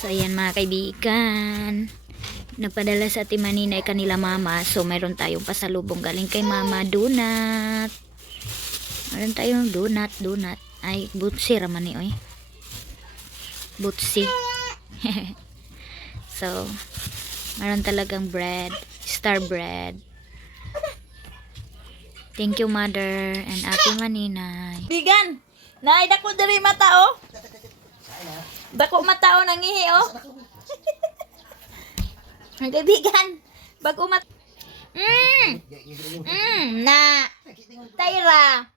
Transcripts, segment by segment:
So ayan mga kaibigan, nagpadala sa Ate Maninay kanila mama. So mayroon tayong pasalubong galing kay mama, donut. Mayroon tayong donut. Ay, butsi raman ni oy. Butsi. So, mayroon talagang bread, star bread. Thank you mother and Ate Maninay. Bigan, naay dako diri mata oh. Dako mata oh nangihi oh. Ang kaibigan, bago mat. Na. Tyra.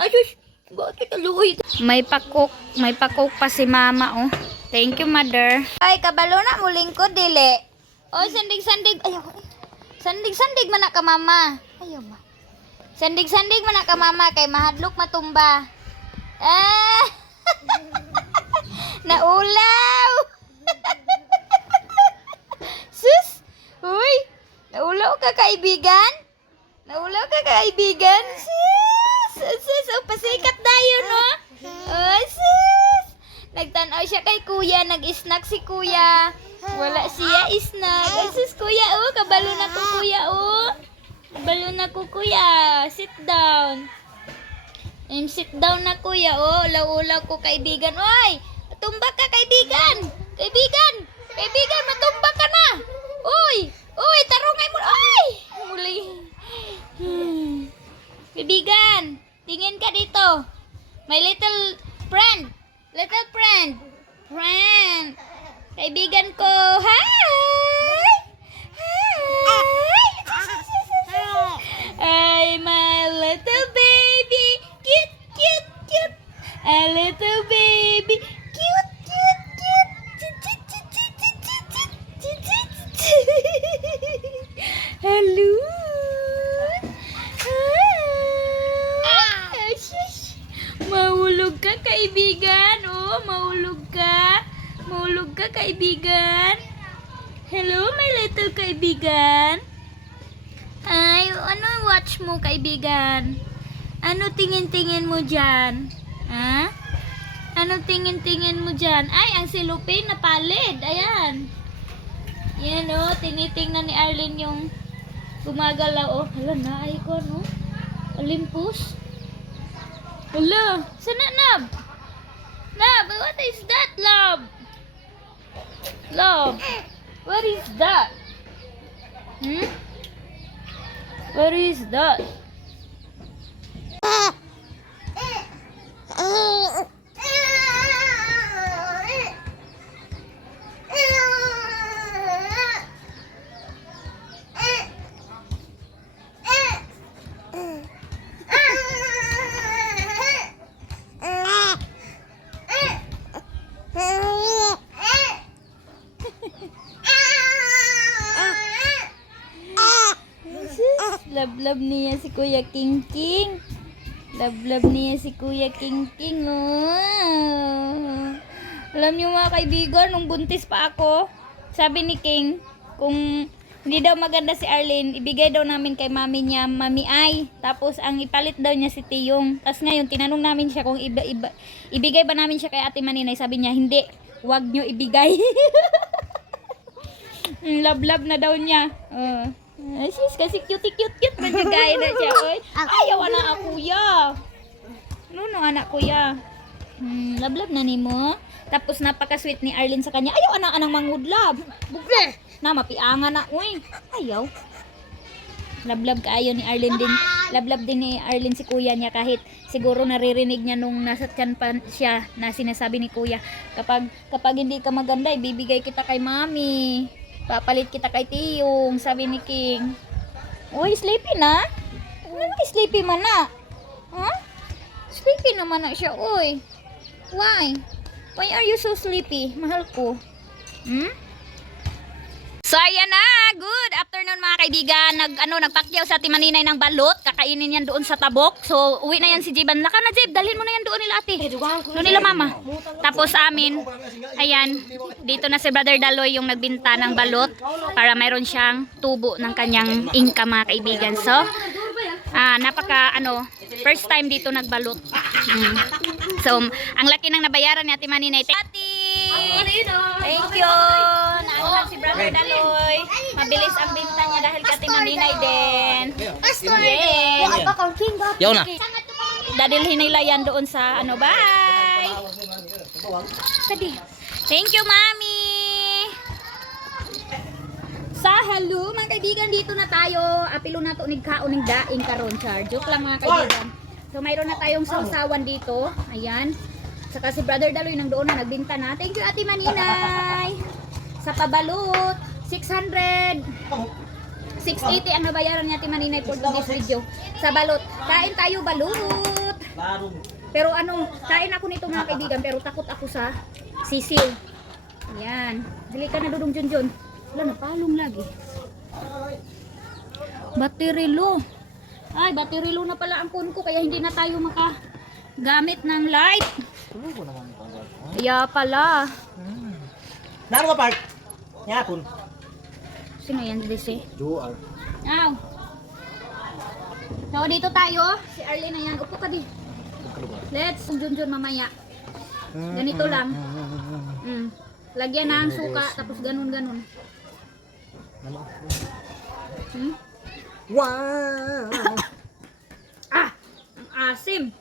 Ayush, bakit aluoy? May pakok pa si mama oh. Thank you mother. Ay, kabalo na mo lingkod dili. Oy, sandig-sandig. Ayaw. Sandig-sandig man na ka mama. Ayaw ba? Sandig-sandig man na ka mama kay mahadlok matumba. Ah! Naulaw. Sus! Uy! Naulaw ka kaibigan? Naulaw ka kaibigan? Sus! Sus! Oh, pasikat tayo, no? Oh, sus! Nagtanaw siya kay kuya. Nag-snack si kuya. Wala siya snack. Ay, sus, kuya, oh. Kabalo na ko, kuya, oh. Kabalo na ko, kuya. Sit down. Sit down na, kuya, oh. Ulaw-ulaw ko, kaibigan. Oy! Matumba ka, kaibigan! Kaibigan! Kaibigan, matumba ka na! Uy! Uy, tarungay mo! Uy! Muli. Kaibigan, tingin ka dito. My little friend. Little friend. Friend. Kaibigan ko. Hi! Hi! Hi, my little baby. Cute, cute, cute. A little baby. Cute, cute, cute. Hello. Hi. Shush. Mahulog ka, kaibigan. Oh, mahulog ka. Mahulog ka, kaibigan. Hello, my little kaibigan. Ay, ano watch mo, kaibigan? Ano tingin-tingin mo dyan? Ha? Ano tingin-tingin mo dyan? Ay, ang silupin na palid. Ayan. Yan o, tinitingnan ni Arlene yung gumagalaw. Oh, hala na, ay ko, no? Olympus? Hala, sana, Nab? Nab, what is that, love? Love, what is that? What is that? Love niya si Kuya King King. Love niya si Kuya King King. Oh. Alam niyo mga kaibigan, nung buntis pa ako, sabi ni King, kung hindi daw maganda si Arlene, ibigay daw namin kay mami niya, Mami Ay. Tapos ang ipalit daw niya si Tiyong. Tapos ngayon, tinanong namin siya kung ibigay ba namin siya kay Ate Maninay. Sabi niya, hindi. Huwag niyo ibigay. Love na daw niya. Ay, sis, kasi cute magagaya na siya. Oy. Ayaw na ako, kuya. Nuno, anak kuya. Love na ni mo. Tapos napaka-sweet ni Arlene sa kanya. Ayaw anang mangudlab. Bugle. Na, mapiangan na. Uy, ayaw. Love kayo ni Arlene din. Love din ni Arlene si kuya niya kahit siguro naririnig niya nung nasa tiyan pa siya na sinasabi ni kuya. Kapag hindi ka maganda, ibibigay kita kay mami. Papalit kita kay Tiyong, sabi ni King. Uy, sleepy na? Ano sleepy man na? Huh? Sleepy naman na siya, uy. Why? Why are you so sleepy? Mahal ko. So ayan na, good afternoon mga kaibigan. Nagpakyaw sa Ate Maninay ng balot. Kakainin yan doon sa tabok. So uwi na yan si Jiban. Laka na Jib, dalhin mo na yan doon nila ate. Doon nila mama. Tapos amin, ayan, dito na si Brother Daloy yung nagbinta ng balot para mayroon siyang tubo ng kanyang income mga kaibigan. So, first time dito nagbalot. So, ang laki ng nabayaran ni Ate Maninay. Ate! Daloy. Mabilis ang binta niya dahil kay Ate Maninay din. Pastor. Yes. Wa pa kang king ba? Yaw na. Dadilhin nila yan doon sa ano. Bye! Thank you, Mami! Sa hello, mga kaibigan, dito na tayo. Apilo na to nigkaon ng daing karon, char. Joke lang mga kaibigan. So mayroon na tayong sausawan dito. Ayan. Saka si Brother Daloy nang doon na nagbinta na. Thank you, Ate Maninay. Sa pabalot, 600. 680 ang nabayaran ni Ate Maninay for today's video. Sa balot. Kain tayo balot. Pero ano, kain ako nito mga kaibigan, pero takot ako sa sisiw. Ayan. Dali ka na dudong Junjun. Wala na, palong lagi. Baterilo. Ay, baterilo na pala ang phone ko, kaya hindi na tayo makagamit ng light. Kaya pala. Naro ka park. Yapon. Sino yan, Desi? Dual. Aw. So, dito tayo. Si Arlene na yan. Upo ka di. Let's Junjun mamaya. Ganito lang. Lagyan ng suka, tapos ganun-ganun. Wow! Ah! Ang asim.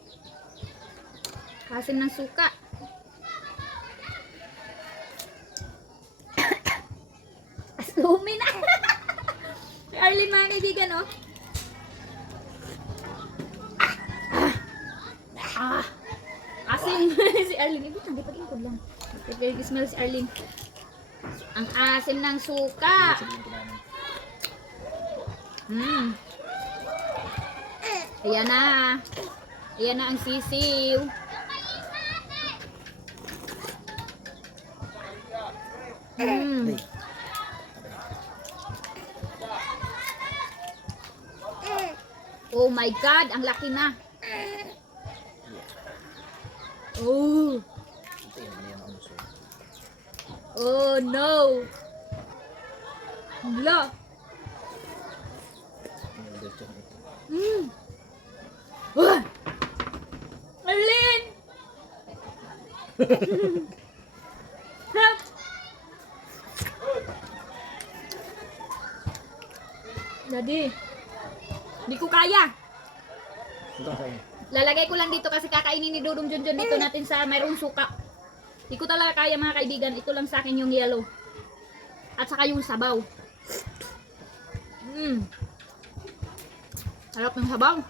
Asim ng suka. Asumi na. Si Arlene mga kaibigan, oh. Asim. Si Arlene. Ibig hindi pag-ingkod lang. Smell si Arlene. Ang asim ng suka. Ayan na. Ayan na ang sisiw. Oh my God, ang laki na. Oh. Oh no. Hala. Wah! Alin! Harap! Daddy, hindi ko kaya. Lalagay ko lang dito kasi kakainin ni Dudong Junjun dito natin sa mayroong suka. Hindi ko talaga kaya mga kaibigan. Ito lang sa akin yung yellow. At saka yung sabaw. Sarap ng sabaw.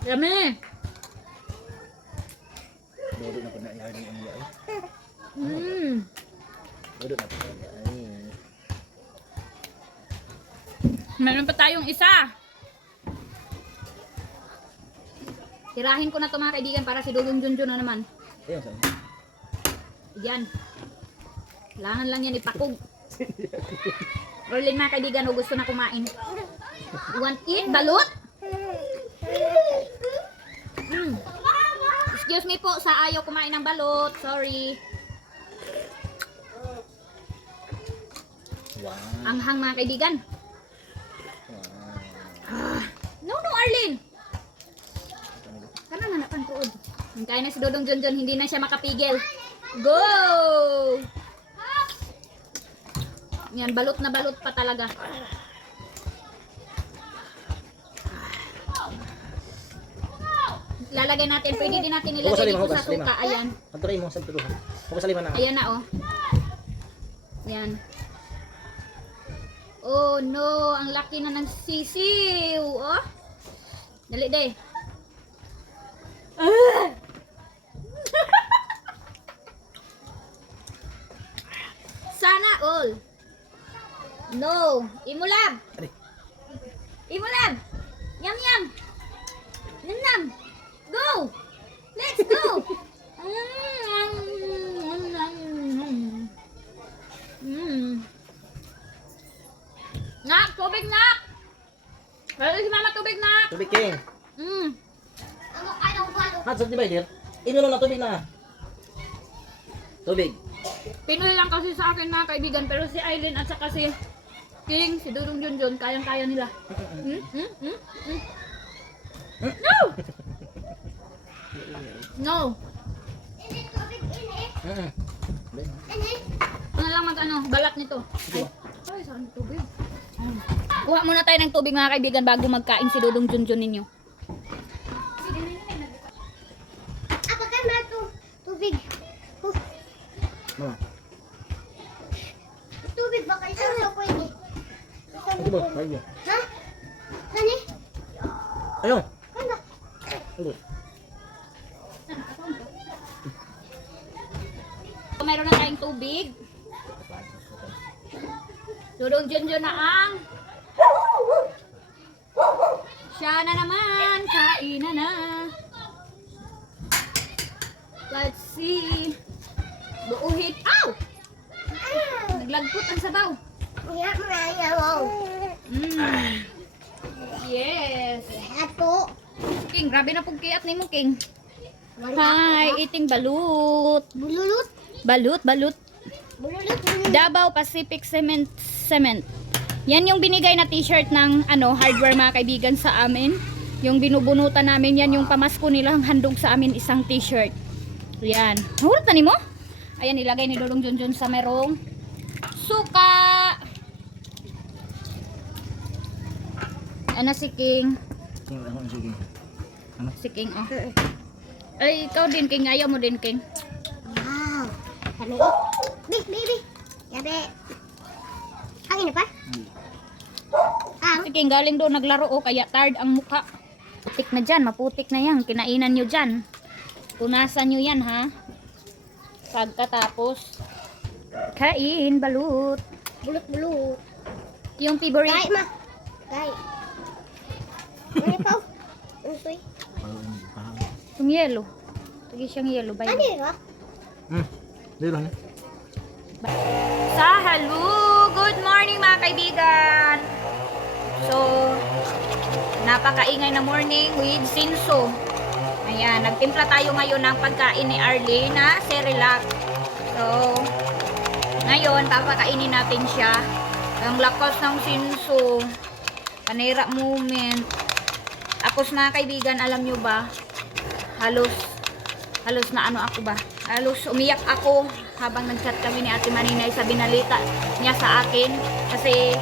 Dami. Dodo na pala yan ang iya. Dodo na pala yan. Meron pa tayong isa. Tirahin ko na to mga kaibigan para si Dudong Junjun na naman. Ayun saan. Yan. Kailangan lang yan ipakog. Rolling mga kaibigan, o gusto na kumain. You want eat? Balot? Excuse me po sa ayaw kumain ng balot. Sorry. Wow. Anghang mga kaibigan. No, Arlene. Kana na napantuod. Kaya na si Dudong Junjun, hindi na siya makapigil. Go! Yan, balot na balot pa talaga. Lalagay natin, pwede din natin ilagay dito sa suka. Ayan. Anturay mo sa tuluhan. Huwag sa lima na. Ayan na, oh. Yan. Oh no, ang laki na ng sisiw. Oh. Dali, de. Sana all. No. Imulab. Imulab. Yum yum. Yum yum. Go. Let's go. Nak, tubig nak. Wala si mama tubig nak. Tubig king. Hatsat di ba dir? Inulo na tubig na. Tubig. Pinoy lang kasi sa akin mga kaibigan, pero si Aileen at saka si King, si Dudong Junjun, kayang-kaya nila. No! No! Ano lang balat nito. Ay, saan tubig? Kuha muna tayo ng tubig mga kaibigan bago magkain si Dudong Junjun ninyo. Apakah na tubig? Mama. Tubig baka isang ko ini. Ito ba? Lagi. Ha? Nani? Ayun. Ano? Ito. So, mayroon na tayong tubig. Dudong Junjun na ang siya na naman, kain na. Let's see. Buuhit. Ow! Naglagpot ang sabaw. Iya, mayaw. Yes. Ato. King, grabe na pong kiyat ni mo, King. Hi, eating balut. Bululut. Balut. Bululut. Davao Pacific Cement. Yan yung binigay na t-shirt ng hardware mga kaibigan sa amin. Yung binubunutan namin, yan yung pamasko nilang handog sa amin isang t-shirt. Yan. Nahulot na ni mo? Ayan, ilagay ni Dudong Junjun sa merong suka. Ano si King? Sige. Si King, oh. Ay, ikaw din, King. Ayaw mo din, King. Wow. Sabi. Baby. Yabe. Ang ini pa? Ang. Si King, galing doon naglaro, oh, kaya tired ang mukha. Putik na dyan, maputik na yan. Kinainan nyo dyan. Punasan nyo yan, ha? Pagkatapos, kain, balut. Bulut. Yung favorite. Gay ma. Gay. Ano pa? Usoy. Yung yellow. Lagi siyang yellow. Bye. Ano yun? Dito lang. Sa hello! Good morning mga kaibigan! So, napakaingay na morning with Sinso. Ayan, nagtimpla tayo ngayon ng pagkain ni Arlene na Cerelac. So, ngayon, papakainin natin siya. Ang lakas ng Sinso. Panira moment. Tapos mga kaibigan, alam nyo ba, halos na ako ba? Halos umiyak ako habang nag-chat kami ni Ate Maninay sa binalita niya sa akin. Kasi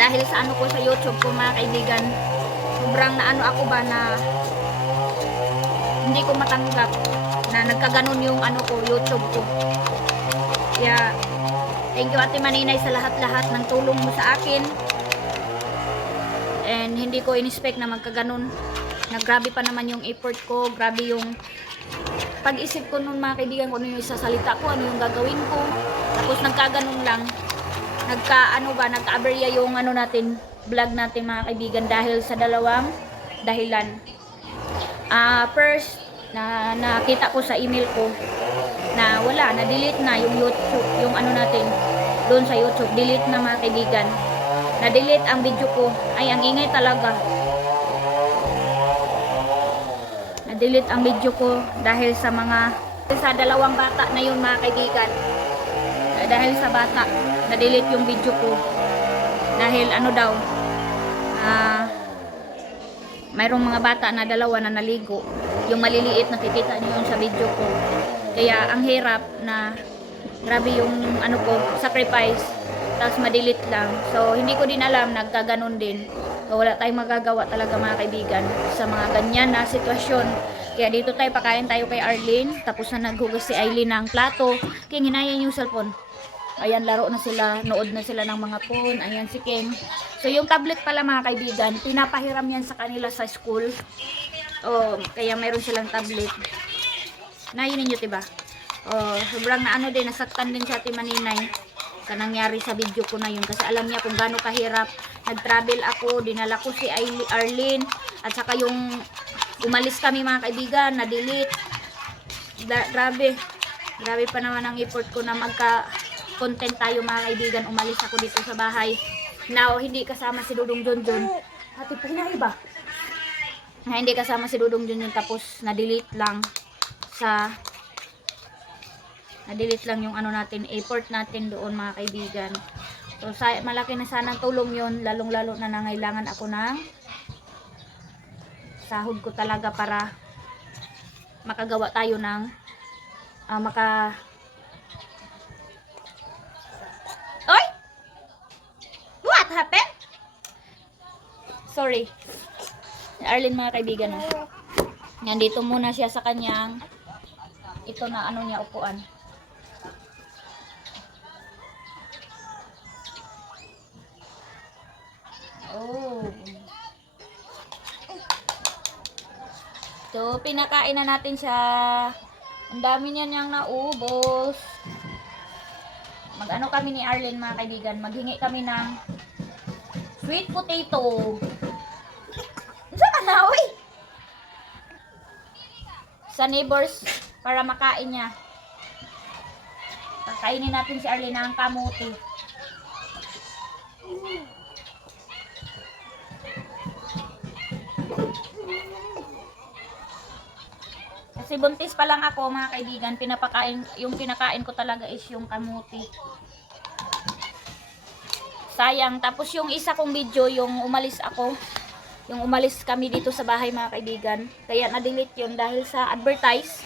dahil sa ko sa YouTube ko mga kaibigan, sobrang ako ba na hindi ko matanggap na nagkaganon yung ko, YouTube ko. Kaya, thank you Ate Maninay sa lahat-lahat ng tulong mo sa akin. And hindi ko in-expect na magkaganon. Grabe pa naman yung effort ko, grabe yung pag-isip ko nun mga kaibigan kung ano yung isasalita ko, ano yung gagawin ko. Tapos nagkaganon lang. Nagka-aberya yung natin, vlog natin mga kaibigan dahil sa dalawang dahilan. First, nakita ko sa email ko na wala, na-delete na yung YouTube, yung natin, doon sa YouTube, delete na mga kaibigan. Na-delete ang video ko. Ay, ang ingay talaga. Na-delete ang video ko dahil sa dalawang bata na yun mga kaibigan. Dahil sa bata, na-delete yung video ko. Dahil mayroong mga bata na dalawa na naligo. Yung maliliit na nakikita niyo yun sa video ko. Kaya ang hirap na grabe yung sacrifice. Tapos ma-delete lang. So, hindi ko din alam, nagkaganon din. So, wala tayong magagawa talaga mga kaibigan sa mga ganyan na sitwasyon. Kaya dito tayo, pakain tayo kay Arlene. Tapos na naghugas si Aileen ng plato. King, hinayan yung cellphone. Ayan, laro na sila, nood na sila ng mga phone. Ayan si King. So, yung tablet pala mga kaibigan, pinapahiram yan sa kanila sa school. Kaya mayroon silang tablet. Nainin nyo, diba? Sobrang din, nasaktan din sa Ate Maninay sa nangyari sa video ko na yun. Kasi alam niya kung gaano kahirap. Nag-travel ako, dinala ko si Arlene. At saka yung umalis kami mga kaibigan, na-delete. Grabe pa naman ang effort ko na magka-content tayo mga kaibigan. Umalis ako dito sa bahay. Now, hindi kasama si Dudong Junjun. Ate, pinay ba? Hindi kasama si Dudong Junjun tapos na-delete lang yung natin, effort natin doon mga kaibigan. So, malaki na sana tulong yun, lalong-lalo na nangailangan ako ng sahod ko talaga para makagawa tayo ng happened? Sorry. Si Arlene mga kaibigan. Oh. Yan, dito muna siya sa kanyang ito na ano niya upuan. Oh. So, pinakain na natin siya. Ang dami niya niyang naubos. Mag-ano kami ni Arlene mga kaibigan. Maghingi kami ng sweet potato. Saan na, uy? Sa neighbors para makain niya. Kakainin natin si Arlene ng kamuti. Kasi buntis pa lang ako mga kaibigan, yung pinakain ko talaga is yung kamuti. Sayang. Tapos yung isa kong video, yung umalis ako, yung umalis kami dito sa bahay mga kaibigan. Kaya na-delete yun dahil sa advertise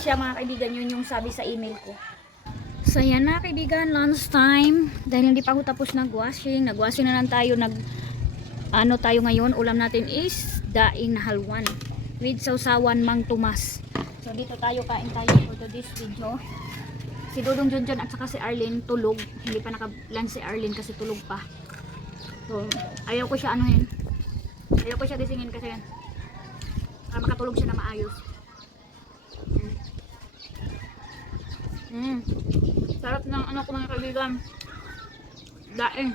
siya mga kaibigan, yun yung sabi sa email ko. So yan na kaibigan, lunch time. Dahil hindi pa ako tapos nag-washing na lang tayo. Ano tayo ngayon, ulam natin is daing na halwan with sausawan Mang Tomas. So dito tayo, kain tayo for this video. Si Dudong Junjun at saka si Arlene tulog. Hindi pa naka-lunch si Arlene kasi tulog pa. So ayaw ko siya anuhin. Ayaw ko siya gisingin kasi yan. Para makatulog siya na maayos. Sarap ng ano ko mga kaibigan. Daing.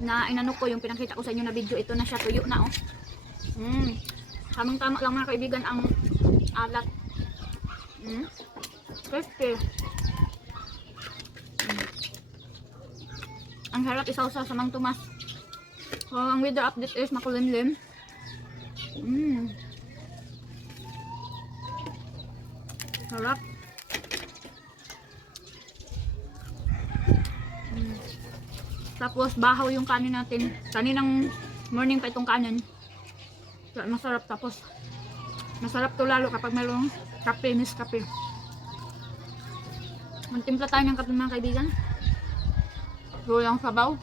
Na inano ko yung pinakita ko sa inyo na video. Ito na siya, tuyo na oh. Tamang-tama lang mga kaibigan ang alat. Crispy. Ang harap isaw-saw sa Mang Tomas. So, ang weather update is makulimlim. Sarap. Tapos bahaw yung kanin natin. Kaninang morning pa itong kanin. Masarap, tapos masarap to lalo kapag mayroong kape, Nescafe. Magtimpla tayo ng kape mga kaibigan. Walang sabaw.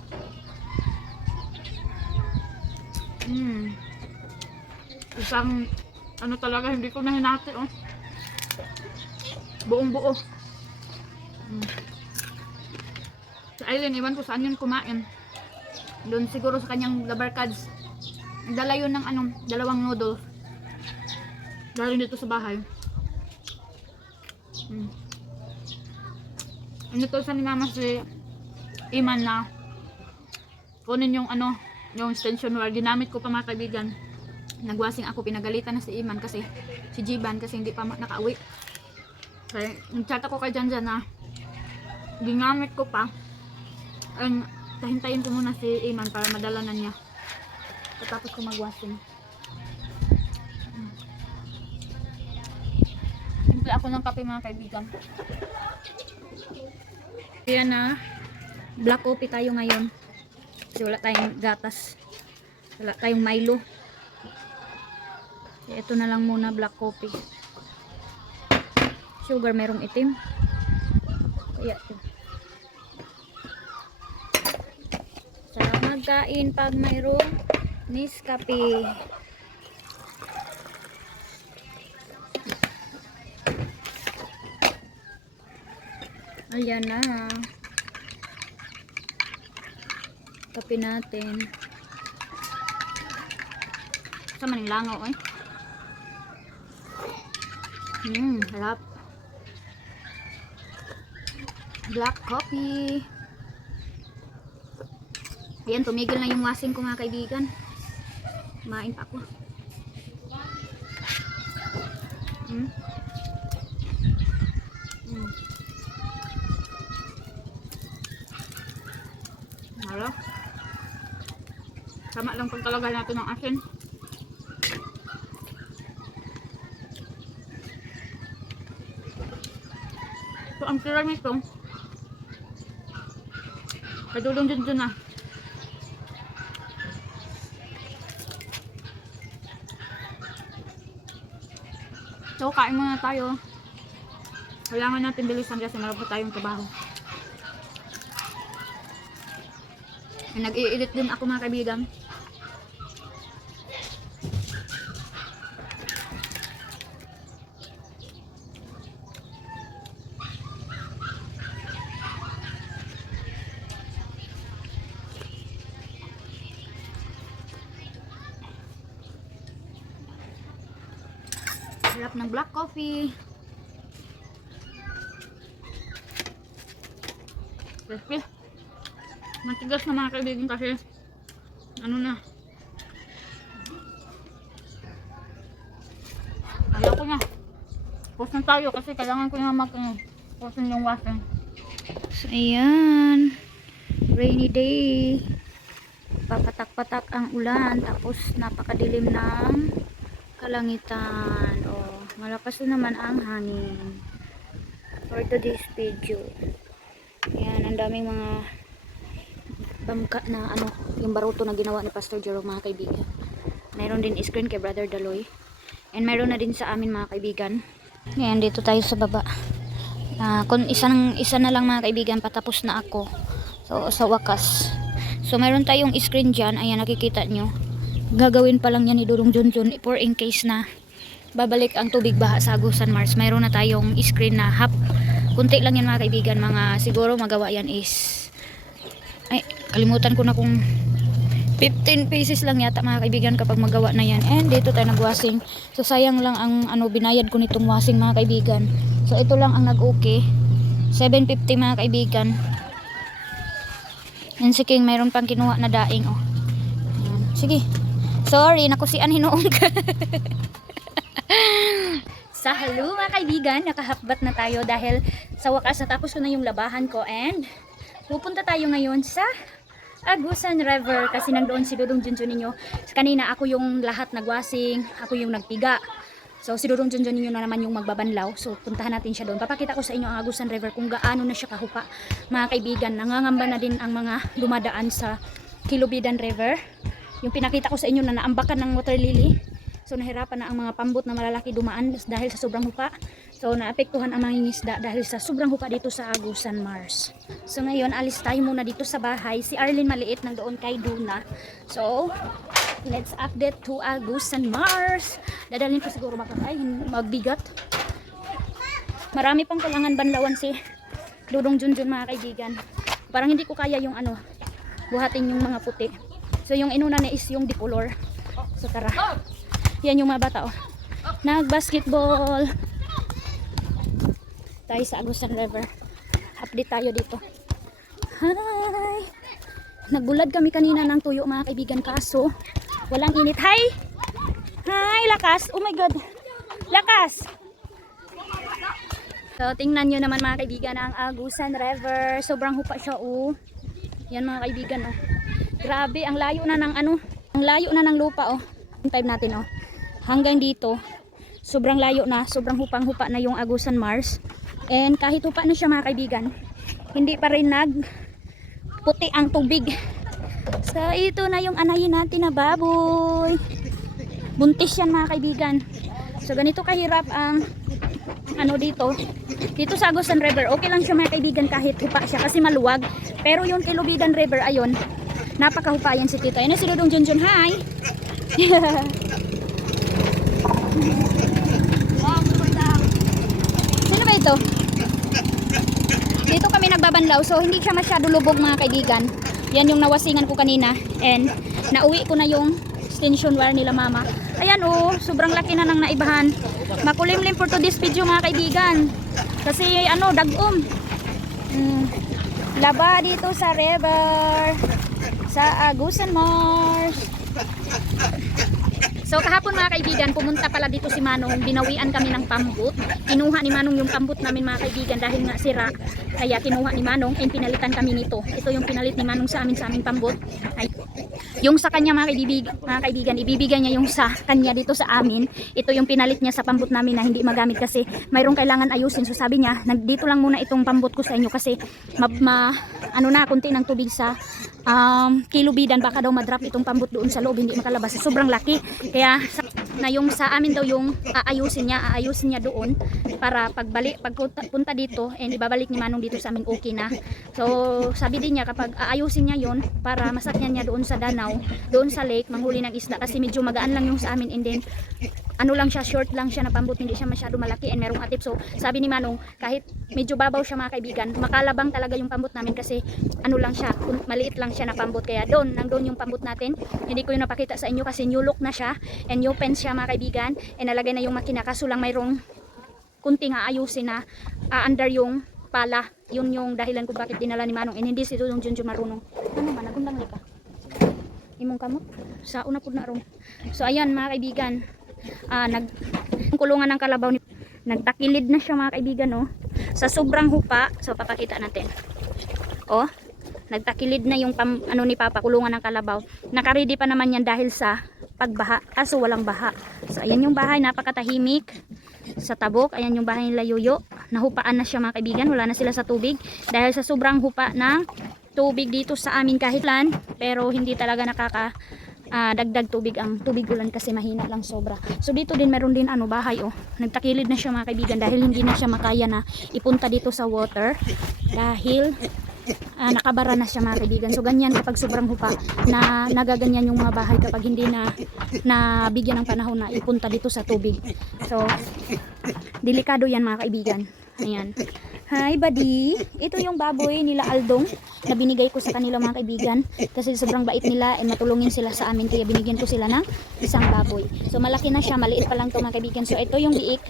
Isang ano talaga, hindi ko na hinati oh. Buong buo. Si Aileen, iwan ko saan yun kumain. Doon siguro sa kanyang labarkads. Dala yun ng anong, dalawang noodles. Galing dito sa bahay. Ano to sa ni mama si Iman na kunin yung ano, yung extension wire. Ginamit ko pa mga kaibigan. Nagwasing ako, pinagalitan na si Iman kasi si Jiban kasi hindi pa nakauwi. Kaya nagchat ako kay Janjan na ginamit ko pa. And tahintayin ko muna si Iman para madala na niya. Tapos ko magwashing. Simple ako ng kape mga kaibigan. Kaya na black coffee tayo ngayon. Kasi wala tayong gatas. Wala tayong Milo. Kaya ito na lang muna, black coffee. Sugar merong itim. Kaya ito. Sarap magkain pag mayroong Nescafe. Ayan na. Kape natin. Sama ng langaw eh. Harap. Black coffee. Ayan, tumigil na yung washing ko mga kaibigan. Kumain pa ako. Hala. Sama lang pag talaga natin ng asin. So, ang tira nito, kadulong din dun na. So, kain muna tayo. Kailangan natin bilisan kasi marami tayong trabaho. Nag-i-edit din ako mga kaibigan. Sarap ng black coffee. Crispy. Matigas na mga kaibigan kasi ano na. Ayaw ko na. Post na tayo kasi kailangan ko na post yung washing. So, ayan. Rainy day. Papatak-patak ang ulan. Tapos, napakadilim ng kalangitan. Oh, malakas na naman ang hangin. For today's video. Ayan, ang daming mga bangka na ano, yung baruto na ginawa ni Pastor Jerome mga kaibigan. Mayroon din screen kay Brother Daloy. And mayroon na din sa amin mga kaibigan. Ayan, dito tayo sa baba. Kung isa na lang mga kaibigan, patapos na ako. So, sa wakas. So, mayroon tayong screen dyan. Ayan, nakikita nyo. Gagawin pa lang yan ni Dudong Junjun for in case na babalik ang tubig baha sa Agusan Mars. Mayroon na tayong screen na half. Kunti lang yan mga kaibigan. Mga siguro magawa yan is ay, kalimutan ko na kung 15 pieces lang yata mga kaibigan kapag magawa na yan. And dito tayo nag-washing. So sayang lang ang binayad ko nitong washing mga kaibigan. So ito lang ang nag-okay. 750 mga kaibigan. And si King mayroon pang kinuha na daing. Oh. Ayan. Sige. Sorry, nakusian hinoong ka. Sa hello mga kaibigan, nakahakbat na tayo dahil sa wakas natapos ko na yung labahan ko and pupunta tayo ngayon sa Agusan River kasi nandoon si Dudong Junjun ninyo. Kanina ako yung lahat nagwasing, ako yung nagpiga. So si Dudong Junjun ninyo na naman yung magbabanlaw. So puntahan natin siya doon. Papakita ko sa inyo ang Agusan River kung gaano na siya kahupa. Mga kaibigan, nangangamba na din ang mga dumadaan sa Kilubidan River. Yung pinakita ko sa inyo na naambakan ng water lily. So nahirapan na ang mga pambot na malalaki dumaan dahil sa sobrang hupa. So naapektuhan ang mga ngisda dahil sa sobrang hupa dito sa Agusan Mars. So ngayon alis tayo muna dito sa bahay. Si Arlene maliit nandoon kay Duna. So let's update to Agusan Mars. Dadalhin ko siguro magbigat. Marami pang kailangan banlawan si Dudong Junjun mga kaibigan. Parang hindi ko kaya yung buhatin yung mga puti. So yung inuna na is yung dicolor. So tara. Yan yung mga bata, oh. Nag-basketball. Tayo sa Agusan River. Update tayo dito. Hi! Nagbulad kami kanina ng tuyo, mga kaibigan, kaso walang init. Hi! Hi! Lakas! Oh my God! Lakas! So, tingnan nyo naman mga kaibigan ang Agusan River. Sobrang hupa siya, oh. Yan mga kaibigan, oh. Grabe, ang layo na ng ang layo na ng lupa, oh. Yung time natin, oh. Hanggang dito, sobrang layo na, sobrang hupang-hupa na yung Agusan Mars. And kahit hupa na siya mga kaibigan, hindi pa rin nagputi ang tubig. So ito na yung anayin natin na baboy. Buntis yan mga kaibigan. So ganito kahirap ang dito sa Agusan River. Okay lang siya mga kaibigan kahit hupa siya kasi maluwag. Pero yung Kilubidan River, ayun, napakahupa yan si Tito. Ayun na si Dudong Junjun, hi! Sino ba ito? Dito kami nagbabanlaw, so hindi siya masyado lubog mga kaibigan. Yan yung nawasingan ko kanina and nauwi ko na yung extension wire nila mama. Ayan, oh, sobrang laki na ng naibahan. Makulimlim for today's video mga kaibigan kasi dagom. Laba dito sa river sa Agusan Mars. So kahapon mga kaibigan, pumunta pala dito si Manong, binawian kami ng pambot. Kinuha ni Manong yung pambot namin mga kaibigan dahil nga sira. Kaya kinuha ni Manong and pinalitan kami nito. Ito yung pinalit ni Manong sa aming pambot. Ay, yung sa kanya mga kaibigan, ibibigay niya yung sa kanya dito sa amin. Ito yung pinalit niya sa pambot namin na hindi magamit kasi mayroong kailangan ayusin. So sabi niya, dito lang muna itong pambot ko sa inyo kasi kunti ng tubig sa Kilubidan, baka daw madrop itong pambot doon sa loob, hindi makalabas. Sobrang laki. Kaya na yung sa amin daw yung aayusin niya doon para pagpunta dito and ibabalik ni Manong dito sa amin okay na. So sabi din niya kapag aayusin niya yon para masakyan niya doon sa Danau, doon sa lake, manghuli ng isda kasi medyo magaan lang yung sa amin and then ano lang siya, short lang siya na pambot, hindi siya masyado malaki and merong atip. So sabi ni Manong kahit medyo babaw siya mga kaibigan, makalabang talaga yung pambot namin kasi ano lang siya, maliit lang siya na pambot. Kaya nandun yung pambot natin. Hindi ko yung napakita sa inyo kasi new look na siya and new pens siya mga kaibigan and nalagay na yung makina kaso lang mayroong kunting aayusin na under yung pala. Yun yung dahilan kung bakit dinala ni Manong and hindi si Dudong Junjun marunong. Ano man, nagundang lika imong kamot sa una po na ron. So ayan mga kaibigan, kulungan ng kalabaw ni nagtakilid na siya mga kaibigan oh. Sa sobrang hupa, so papakita natin oh, nagtakilid na yung ano ni Papa, kulungan ng kalabaw. Nakaready pa naman yan dahil sa pagbaha, kaso walang baha. So ayan yung bahay, napakatahimik sa tabok. Ayan yung bahay nila Yuyo, nahupaan na siya mga kaibigan, wala na sila sa tubig dahil sa sobrang hupa ng tubig dito sa amin kahit lan, pero hindi talaga dagdag tubig ang tubig ulan kasi mahina lang sobra. So dito din meron din ano bahay oh, nagtakilid na siya mga kaibigan dahil hindi na siya makaya na ipunta dito sa water dahil nakabara na siya mga kaibigan. So ganyan kapag sobrang hupa na nagaganyan yung mga bahay kapag hindi na nabigyan ng panahon na ipunta dito sa tubig. So delikado yan mga kaibigan. Ayan. Hi buddy, ito yung baboy nila Aldong na binigay ko sa kanila mga kaibigan kasi sobrang bait nila and matulungin sila sa amin kaya binigyan ko sila ng isang baboy. So malaki na siya, maliit pa lang to mga kaibigan. So ito yung biik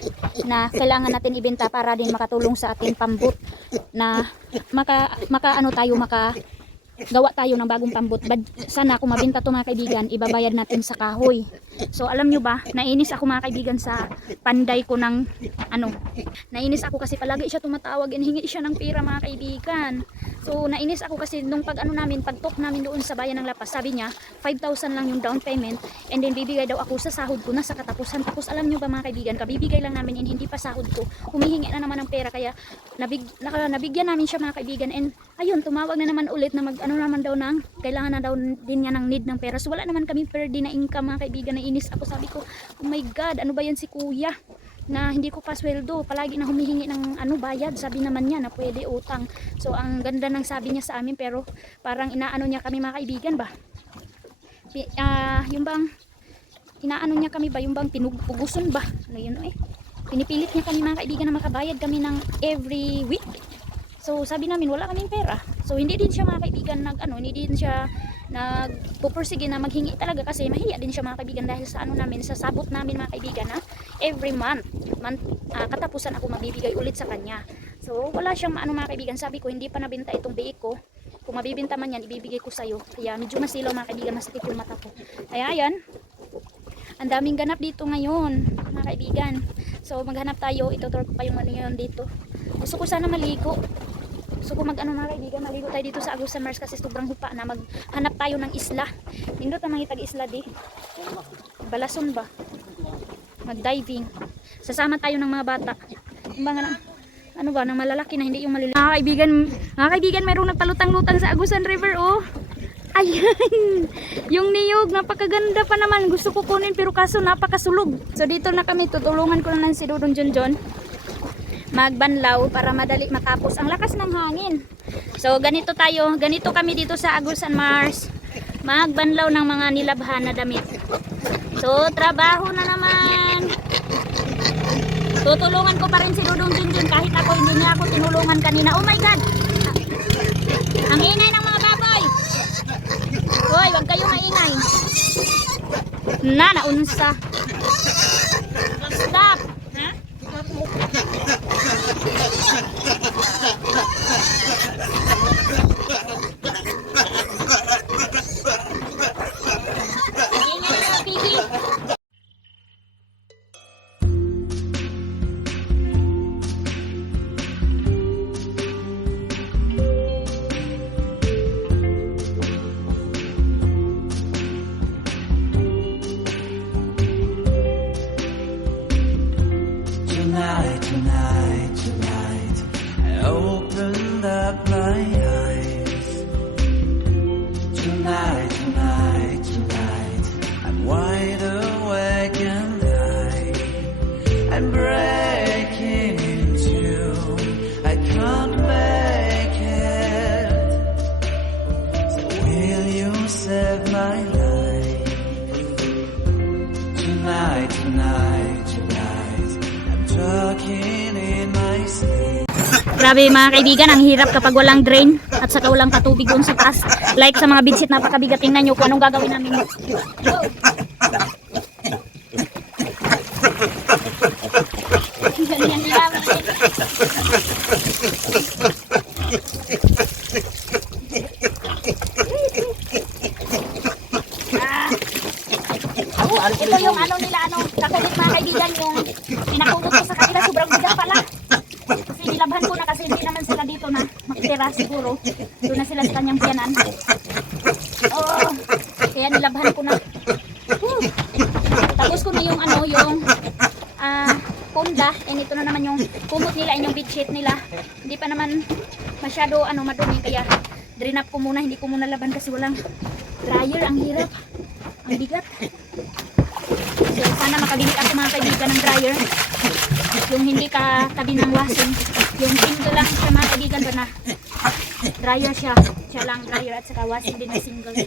na kailangan natin ibenta para din makatulong sa ating pambot na gawa tayo ng bagong pambot. Sana kung mabenta to mga kaibigan, ibabayad natin sa kahoy. So alam nyo ba, nainis ako mga kaibigan sa panday ko ng nainis ako kasi palagi siya tumatawag and hingi siya ng pera mga kaibigan. So nainis ako kasi nung pag-talk namin doon sa bayan ng Lapas, sabi niya 5,000 lang yung down payment and then bibigay daw ako sa sahod ko na sa katapusan. Tapos alam nyo ba mga kaibigan, kabibigay lang namin and hindi pa sahod ko, humihingi na naman ng pera kaya nabigyan namin siya mga kaibigan and ayun, tumawag na naman ulit na naman daw kailangan na daw din niya ng need ng pera. So wala naman kami per day na income mga kaibigan. Nainis ako, sabi ko oh my god, ano ba yan si kuya na hindi ko pa sweldo, palagi na humihingi ng bayad, sabi naman niya na pwede utang. So ang ganda ng sabi niya sa amin pero parang inaano niya kami mga kaibigan ba, yung bang inaano niya kami ba, yung bang pinupuguson ba, ano yun pinipilit niya kami mga kaibigan na makabayad kami ng every week. So sabi namin wala kaming pera. So hindi din siya mga kaibigan hindi din siya nagpupursige na maghingi talaga kasi mahiya din siya mga kaibigan dahil sa namin, sa sabot namin mga kaibigan na every month katapusan ako mabibigay ulit sa kanya. So wala siyang mga kaibigan. Sabi ko hindi pa nabenta itong biik ko. Kung mabibenta man yan, ibibigay ko sa'yo. Kaya medyo masilaw mga kaibigan, masakit yung mata ko. Kaya ayan, ang daming ganap dito ngayon mga kaibigan. So maghanap tayo, itutur ko pa yung ngayon dito. Gusto ko sana maligo. So kung mga kaibigan, maligo tayo dito sa Agusan Mars kasi sobrang hupa na maghanap tayo ng isla. Nindot na makitag isla di. Balason ba? Mag-diving. Sasama tayo ng mga bata. Ng malalaki na hindi yung maliliit. Mga kaibigan, mayroong nagpalutang-lutang sa Agusan River oh. Ayan. Yung niyog, napakaganda pa naman. Gusto ko kunin pero kaso napakasulog. So dito na kami, tutulungan ko na si Dudong Junjun magbanlaw para madali matapos ang lakas ng hangin. So ganito kami dito sa Agusan Mars magbanlaw ng mga nilabhan na damit. So trabaho na naman. Tutulungan ko pa rin si Dudong Junjun kahit ako hindi niya ako tinulungan kanina. Oh my god, ang ingay ng mga baboy. Hoy, wag kayo maingay na naunsa. Stop. Tonight, I opened up my eyes. Tonight, I'm wide awake and I'm breaking into. I can't make it. So will you save my life? Tonight, tonight, tonight. I'm talking in my sleep. Grabe mga kaibigan, ang hirap kapag walang drain at saka walang patubig doon sa taas. Like sa mga bedsheet, napakabigat. Tingnan nyo kung anong gagawin namin. Ganyan lang. Ito yung ano nila, kakulit mga kaibigan, yung pinakulot ko sa kanila, sobrang bigat pala. Kasi nilabhan ko na kasi hindi naman sila dito na makitira siguro. Doon na sila sa kanyang piyanan. Oh, kaya nilabhan ko na. Whew. Tapos ko na yung yung punda. And ito na naman yung kumot nila, yung bedsheet nila. Hindi pa naman masyado madumi, kaya drain up ko muna. Hindi ko muna laban kasi walang dryer. Ang hirap. Ang bigat. So, sana makabili ako mga kaibigan ng dryer. Yung hindi ka tabi ng washing. Yung single lang siya mga kaibigan ba na dryer siya. Siya lang dryer at saka washing din na single.